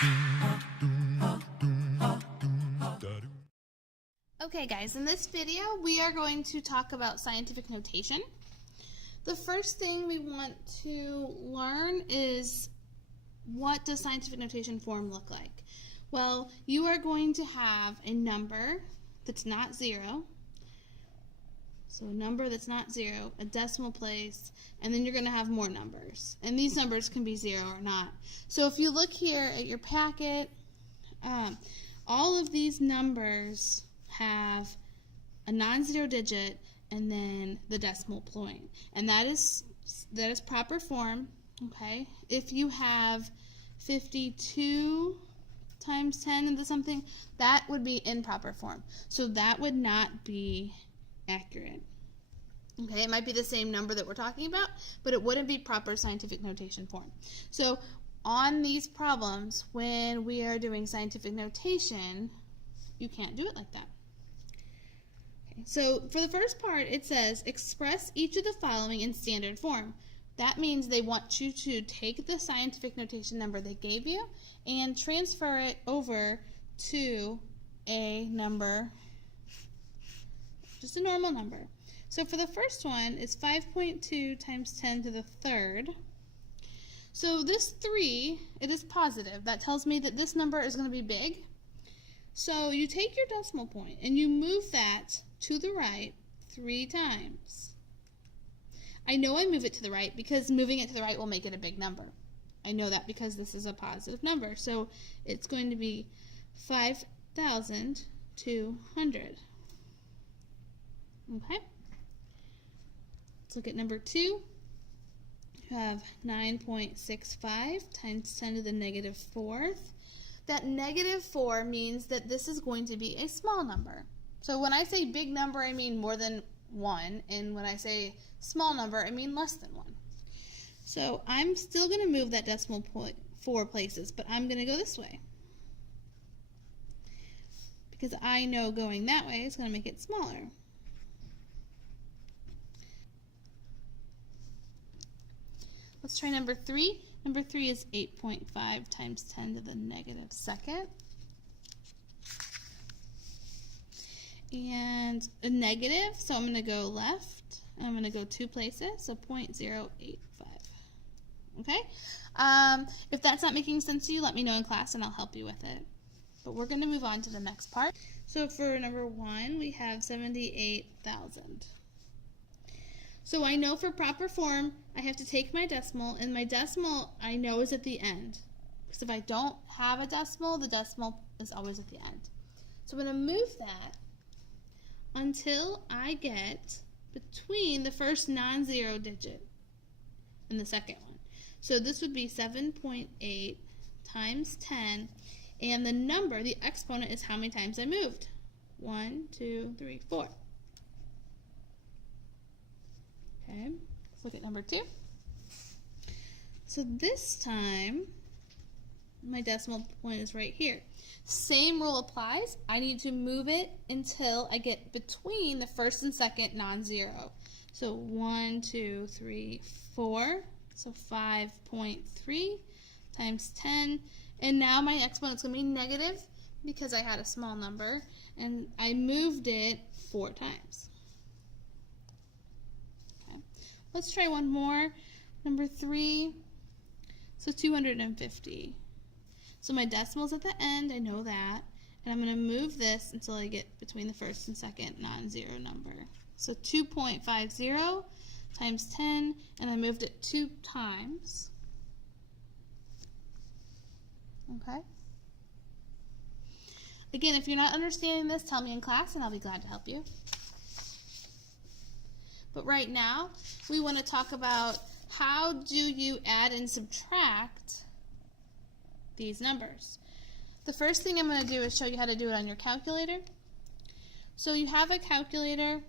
Okay guys, in this video we are going to talk about scientific notation. The first thing we want to learn is, what does scientific notation form look like? Well, you are going to have a number that's not zero. So a number that's not zero, a decimal place, and then you're going to have more numbers. And these numbers can be zero or not. So if you look here at your packet, all of these numbers have a non-zero digit and then the decimal point. And that is proper form, okay? If you have 52 times 10 into something, that would be improper form. So that would not be accurate. Okay, it might be the same number that we're talking about, but it wouldn't be proper scientific notation form. So on these problems, when we are doing scientific notation, you can't do it like that. Okay, so for the first part, it says, express each of the following in standard form. That means they want you to take the scientific notation number they gave you and transfer it over to a number, just a normal number. So for the first one, it's 5.2 times 10 to the third. So this 3, it is positive. That tells me that this number is going to be big. So you take your decimal point and you move that to the right 3 times. I know I move it to the right because moving it to the right will make it a big number. I know that because this is a positive number. So it's going to be 5,200. Okay. Let's look at number 2. You have 9.65 times 10 to the negative fourth. That negative 4 means that this is going to be a small number. So when I say big number, I mean more than 1, and when I say small number, I mean less than 1. So I'm still going to move that decimal point 4 places, but I'm going to go this way, because I know going that way is going to make it smaller. Let's try number 3. Number 3 is 8.5 times 10 to the negative second. And a negative, so I'm going to go left, and I'm going to go 2 places, so 0.085. Okay? If that's not making sense to you, let me know in class and I'll help you with it. But we're going to move on to the next part. So for number 1, we have 78,000. So I know for proper form, I have to take my decimal, and my decimal I know is at the end. Because if I don't have a decimal, the decimal is always at the end. So I'm going to move that until I get between the first non-zero digit and the second one. So this would be 7.8 times 10, and the number, the exponent, is how many times I moved. 1, 2, 3, 4. Okay, let's look at number 2. So this time, my decimal point is right here. Same rule applies. I need to move it until I get between the first and second non-zero. So 1, 2, 3, 4. So 5.3 times 10. And now my exponent is going to be negative because I had a small number, and I moved it 4 times. Let's try one more. Number 3, so 250. So my decimal's at the end, I know that, and I'm going to move this until I get between the first and second non-zero number. So 2.50 times 10, and I moved it 2 times. Okay? Again, if you're not understanding this, tell me in class and I'll be glad to help you. But right now, we want to talk about, how do you add and subtract these numbers. The first thing I'm going to do is show you how to do it on your calculator. So you have a calculator,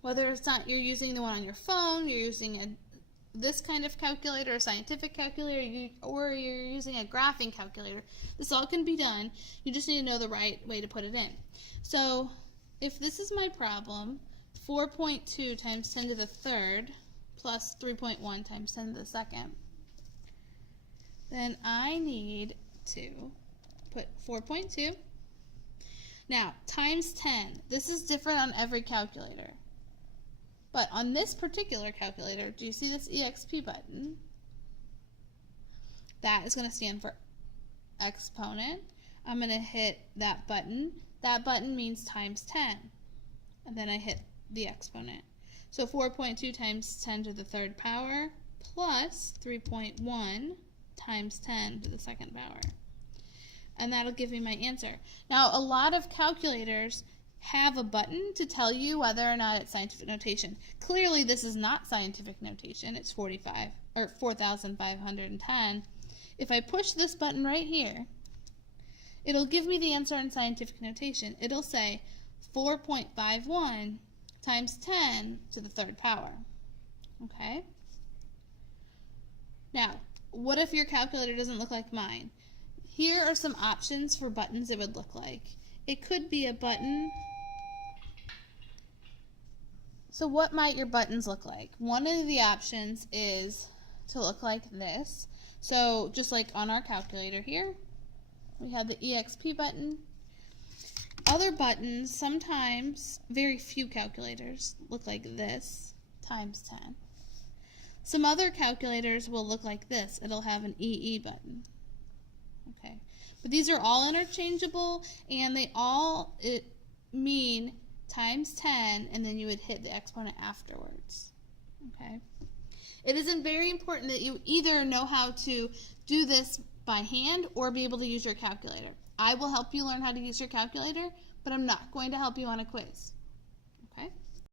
whether it's not you're using the one on your phone, you're using this kind of calculator, a scientific calculator, or you're using a graphing calculator. This all can be done. You just need to know the right way to put it in. So if this is my problem, 4.2 times 10 to the third plus 3.1 times 10 to the second, then I need 2. Put 4.2. Now, times 10. This is different on every calculator. But on this particular calculator, do you see this EXP button? That is going to stand for exponent. I'm going to hit that button. That button means times 10. And then I hit the exponent. So 4.2 times 10 to the third power plus 3.1 times 10 to the second power. And that'll give me my answer. Now, a lot of calculators have a button to tell you whether or not it's scientific notation. Clearly, this is not scientific notation. It's 4,510. If I push this button right here, it'll give me the answer in scientific notation. It'll say 4.51 times 10 to the third power. Okay? Now, what if your calculator doesn't look like mine? Here are some options for buttons it would look like. It could be a button. So what might your buttons look like? One of the options is to look like this. So just like on our calculator here, we have the EXP button. Other buttons, sometimes, very few calculators, look like this, times 10. Some other calculators will look like this. It'll have an EE button. Okay, but these are all interchangeable, and they all mean times 10, and then you would hit the exponent afterwards. Okay, it isn't very important that you either know how to do this by hand or be able to use your calculator. I will help you learn how to use your calculator, but I'm not going to help you on a quiz.